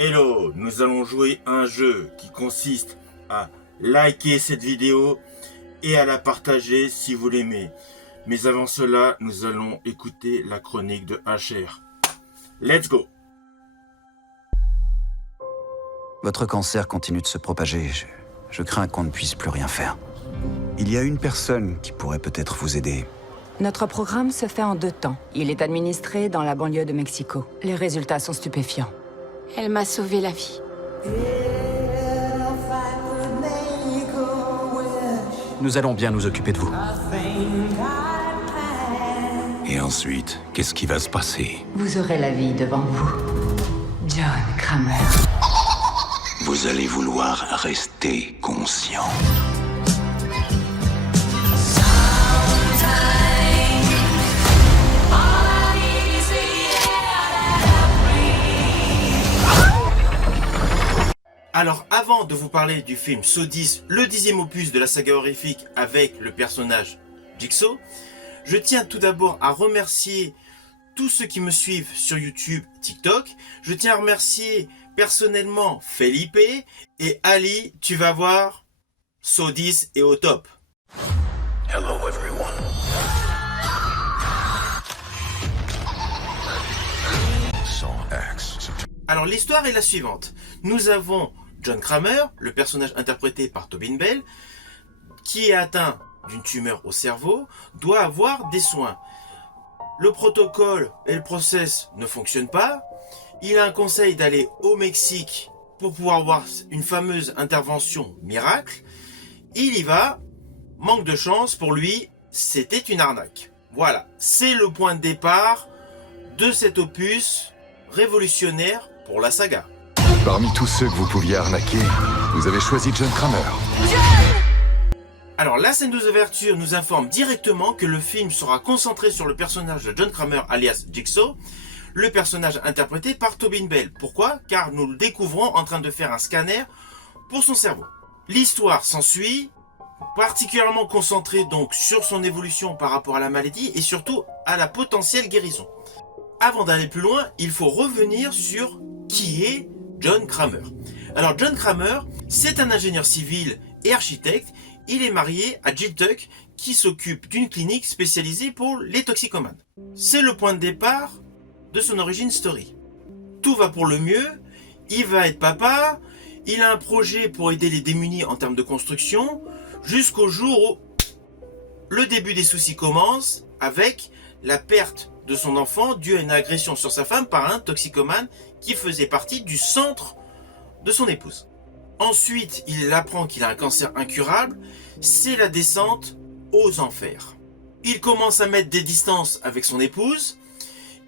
Hello, nous allons jouer un jeu qui consiste à liker cette vidéo et à la partager si vous l'aimez. Mais avant cela, nous allons écouter la chronique de HR. Let's go! Votre cancer continue de se propager. Je crains qu'on ne puisse plus rien faire. Il y a une personne qui pourrait peut-être vous aider. Notre programme se fait en 2 temps. Il est administré dans la banlieue de Mexico. Les résultats sont stupéfiants. Elle m'a sauvé la vie. Nous allons bien nous occuper de vous. Et ensuite, qu'est-ce qui va se passer? Vous aurez la vie devant vous. John Kramer. Vous allez vouloir rester conscient. Alors, avant de vous parler du film Saw X, le 10e opus de la saga horrifique avec le personnage Jigsaw, je tiens tout d'abord à remercier tous ceux qui me suivent sur YouTube, TikTok. Je tiens à remercier personnellement Felipe et Ali. Tu vas voir, Saw X est au top. Hello everyone. Alors l'histoire est la suivante. Nous avons John Kramer, le personnage interprété par Tobin Bell, qui est atteint d'une tumeur au cerveau, doit avoir des soins. Le protocole et le process ne fonctionnent pas. Il a un conseil d'aller au Mexique pour pouvoir avoir une fameuse intervention miracle. Il y va. Manque de chance pour lui, c'était une arnaque. Voilà, c'est le point de départ de cet opus révolutionnaire pour la saga. Parmi tous ceux que vous pouviez arnaquer, vous avez choisi John Kramer. Alors la scène d'ouverture nous informe directement que le film sera concentré sur le personnage de John Kramer alias Jigsaw, le personnage interprété par Tobin Bell. Pourquoi? Car nous le découvrons en train de faire un scanner pour son cerveau. L'histoire s'ensuit, particulièrement concentrée donc sur son évolution par rapport à la maladie et surtout à la potentielle guérison. Avant d'aller plus loin, il faut revenir sur qui est John Kramer. Alors John Kramer, c'est un ingénieur civil et architecte. Il est marié à Jill Tuck qui s'occupe d'une clinique spécialisée pour les toxicomanes. C'est le point de départ de son origin story. Tout va pour le mieux, il va être papa, il a un projet pour aider les démunis en termes de construction, jusqu'au jour où le début des soucis commence avec la perte de son enfant due à une agression sur sa femme par un toxicomane qui faisait partie du centre de son épouse. Ensuite, il apprend qu'il a un cancer incurable, c'est la descente aux enfers. Il commence à mettre des distances avec son épouse,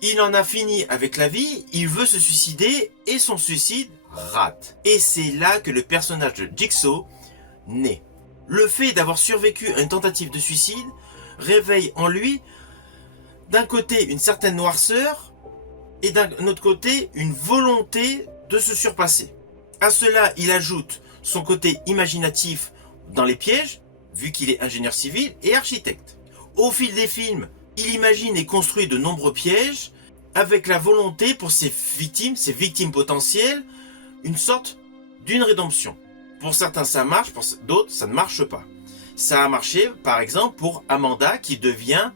il en a fini avec la vie, il veut se suicider et son suicide rate. Et c'est là que le personnage de Jigsaw naît. Le fait d'avoir survécu à une tentative de suicide réveille en lui d'un côté une certaine noirceur et d'un autre côté une volonté de se surpasser. À cela, il ajoute son côté imaginatif dans les pièges, vu qu'il est ingénieur civil et architecte. Au fil des films, il imagine et construit de nombreux pièges avec la volonté pour ses victimes potentielles, une sorte d'une rédemption. Pour certains ça marche, pour d'autres ça ne marche pas. Ça a marché par exemple pour Amanda qui devient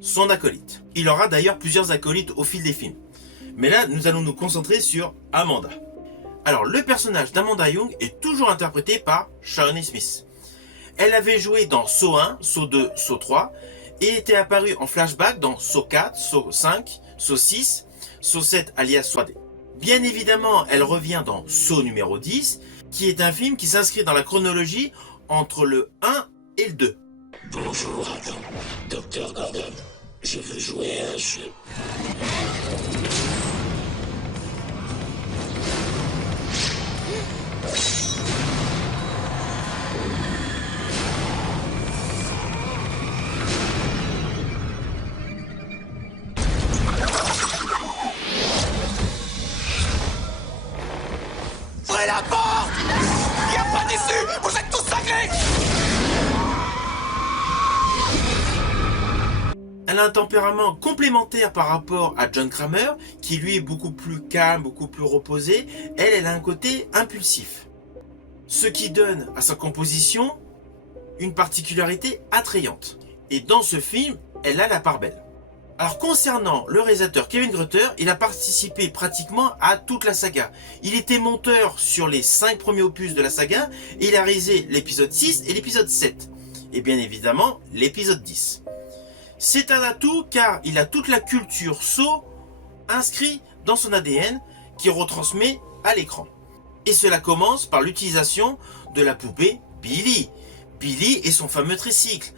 son acolyte. Il aura d'ailleurs plusieurs acolytes au fil des films. Mais là, nous allons nous concentrer sur Amanda. Alors, le personnage d'Amanda Young est toujours interprété par Shawnee Smith. Elle avait joué dans Saw 1, Saw 2, Saw 3 et était apparue en flashback dans Saw 4, Saw 5, Saw 6, Saw 7 alias Saw D. Bien évidemment, elle revient dans Saw numéro 10, qui est un film qui s'inscrit dans la chronologie entre le 1 et le 2. Bonjour, Dr. Gordon. Je veux jouer à un jeu. Ouvrez la porte! Il n'y a pas d'issue! Vous êtes tous cinglés! Elle a un tempérament complémentaire par rapport à John Kramer, qui lui est beaucoup plus calme, beaucoup plus reposé. Elle a un côté impulsif. Ce qui donne à sa composition une particularité attrayante. Et dans ce film, elle a la part belle. Alors concernant le réalisateur Kevin Grutter, il a participé pratiquement à toute la saga. Il était monteur sur les 5 premiers opus de la saga et il a réalisé l'épisode 6 et l'épisode 7. Et bien évidemment l'épisode 10. C'est un atout car il a toute la culture Saw inscrite dans son ADN qui retransmet à l'écran. Et cela commence par l'utilisation de la poupée Billy. Billy et son fameux tricycle.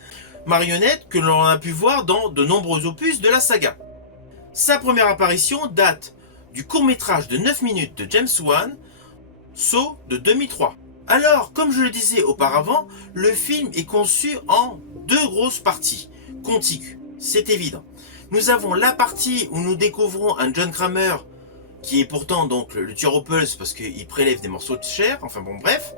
Marionnette que l'on a pu voir dans de nombreux opus de la saga. Sa première apparition date du court-métrage de 9 minutes de James Wan, Saw de 2003. Alors, comme je le disais auparavant, le film est conçu en 2 grosses parties, contiguës, c'est évident. Nous avons la partie où nous découvrons un John Kramer, qui est pourtant donc le tueur au pulse parce qu'il prélève des morceaux de chair, enfin bon bref,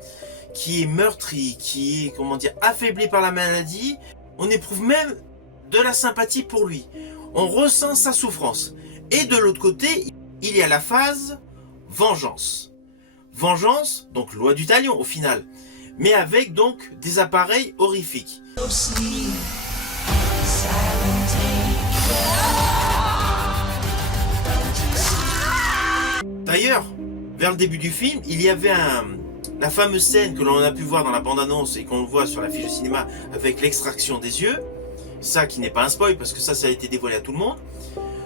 qui est meurtri, qui est, comment dire, affaibli par la maladie. On éprouve même de la sympathie pour lui. On ressent sa souffrance. Et de l'autre côté, il y a la phase vengeance. Vengeance, donc loi du talion au final. Mais avec donc des appareils horrifiques. D'ailleurs, vers le début du film, il y avait la fameuse scène que l'on a pu voir dans la bande-annonce et qu'on voit sur la fiche de cinéma avec l'extraction des yeux. Ça qui n'est pas un spoil parce que ça a été dévoilé à tout le monde.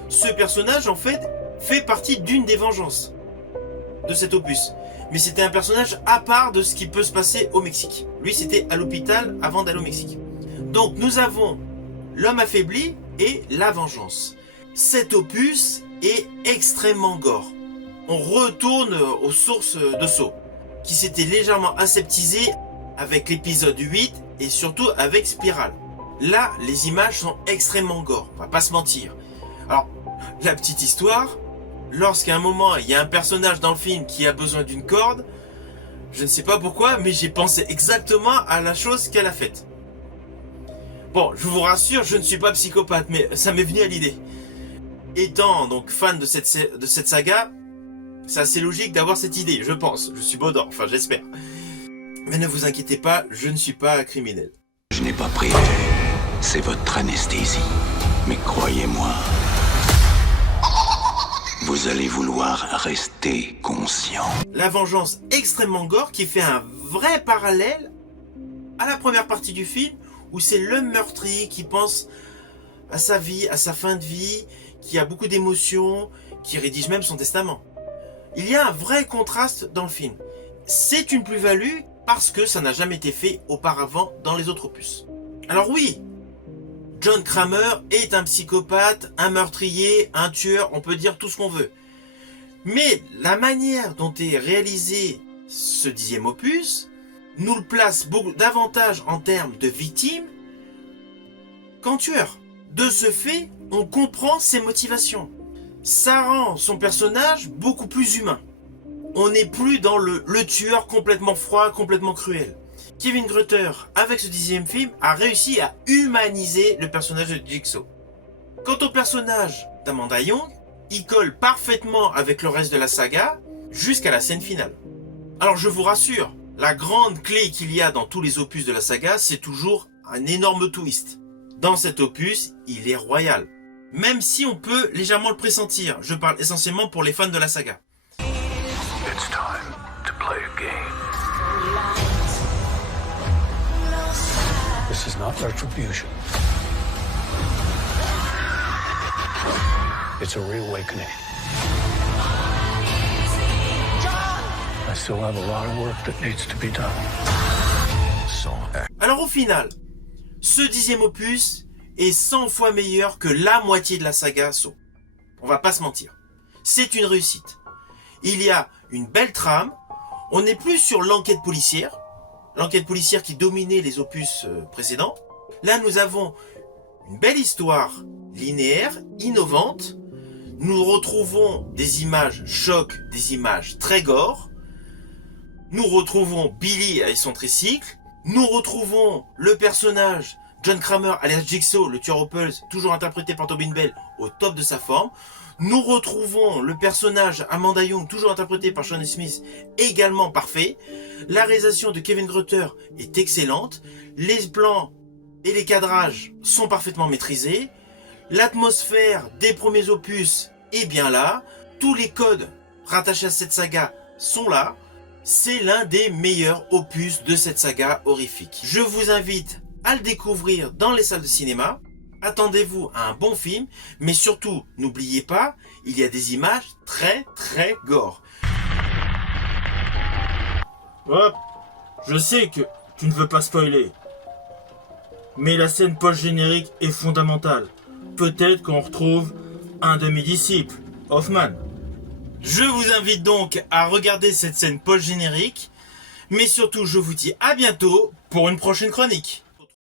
Ce personnage en fait partie d'une des vengeances de cet opus. Mais c'était un personnage à part de ce qui peut se passer au Mexique. Lui c'était à l'hôpital avant d'aller au Mexique. Donc nous avons l'homme affaibli et la vengeance. Cet opus est extrêmement gore. On retourne aux sources de Saw, qui s'était légèrement aseptisé avec l'épisode 8 et surtout avec Spiral. Là, les images sont extrêmement gore, on va pas se mentir. Alors, la petite histoire, lorsqu'à un moment, il y a un personnage dans le film qui a besoin d'une corde, je ne sais pas pourquoi, mais j'ai pensé exactement à la chose qu'elle a faite. Bon, je vous rassure, je ne suis pas psychopathe, mais ça m'est venu à l'idée. Étant donc fan de cette saga, c'est assez logique d'avoir cette idée, je pense. Je suis Baudor, enfin j'espère. Mais ne vous inquiétez pas, je ne suis pas criminel. Je n'ai pas prévu. C'est votre anesthésie. Mais croyez-moi, vous allez vouloir rester conscient. La vengeance extrêmement gore qui fait un vrai parallèle à la première partie du film où c'est le meurtrier qui pense à sa vie, à sa fin de vie, qui a beaucoup d'émotions, qui rédige même son testament. Il y a un vrai contraste dans le film. C'est une plus-value parce que ça n'a jamais été fait auparavant dans les autres opus. Alors oui, John Kramer est un psychopathe, un meurtrier, un tueur, on peut dire tout ce qu'on veut. Mais la manière dont est réalisé ce 10e opus nous le place beaucoup davantage en termes de victime qu'en tueur. De ce fait, on comprend ses motivations. Ça rend son personnage beaucoup plus humain. On n'est plus dans le tueur complètement froid, complètement cruel. Kevin Grutter, avec ce 10e film, a réussi à humaniser le personnage de Jigsaw. Quant au personnage d'Amanda Young, il colle parfaitement avec le reste de la saga, jusqu'à la scène finale. Alors je vous rassure, la grande clé qu'il y a dans tous les opus de la saga, c'est toujours un énorme twist. Dans cet opus, il est royal. Même si on peut légèrement le pressentir, je parle essentiellement pour les fans de la saga. It's time to play a game. This is not retribution. It's a reawakening. I still have a lot of work that needs to be done. Alors au final, ce 10e opus est 100 fois meilleur que la moitié de la saga Saw. On va pas se mentir. C'est une réussite. Il y a une belle trame. On n'est plus sur l'enquête policière qui dominait les opus précédents. Là, nous avons une belle histoire linéaire, innovante. Nous retrouvons des images choc, des images très gore. Nous retrouvons Billy et son tricycle. Nous retrouvons le personnage John Kramer alias Jigsaw, le tueur aux Pulse, toujours interprété par Tobin Bell, au top de sa forme. Nous retrouvons le personnage Amanda Young, toujours interprété par Shawnee Smith, également parfait. La réalisation de Kevin Grutter est excellente. Les plans et les cadrages sont parfaitement maîtrisés. L'atmosphère des premiers opus est bien là. Tous les codes rattachés à cette saga sont là. C'est l'un des meilleurs opus de cette saga horrifique. Je vous invite à le découvrir dans les salles de cinéma. Attendez-vous à un bon film, mais surtout, n'oubliez pas, il y a des images très gore. Hop, je sais que tu ne veux pas spoiler, mais la scène post-générique est fondamentale. Peut-être qu'on retrouve un de mes disciples, Hoffman. Je vous invite donc à regarder cette scène post-générique, mais surtout, je vous dis à bientôt pour une prochaine chronique.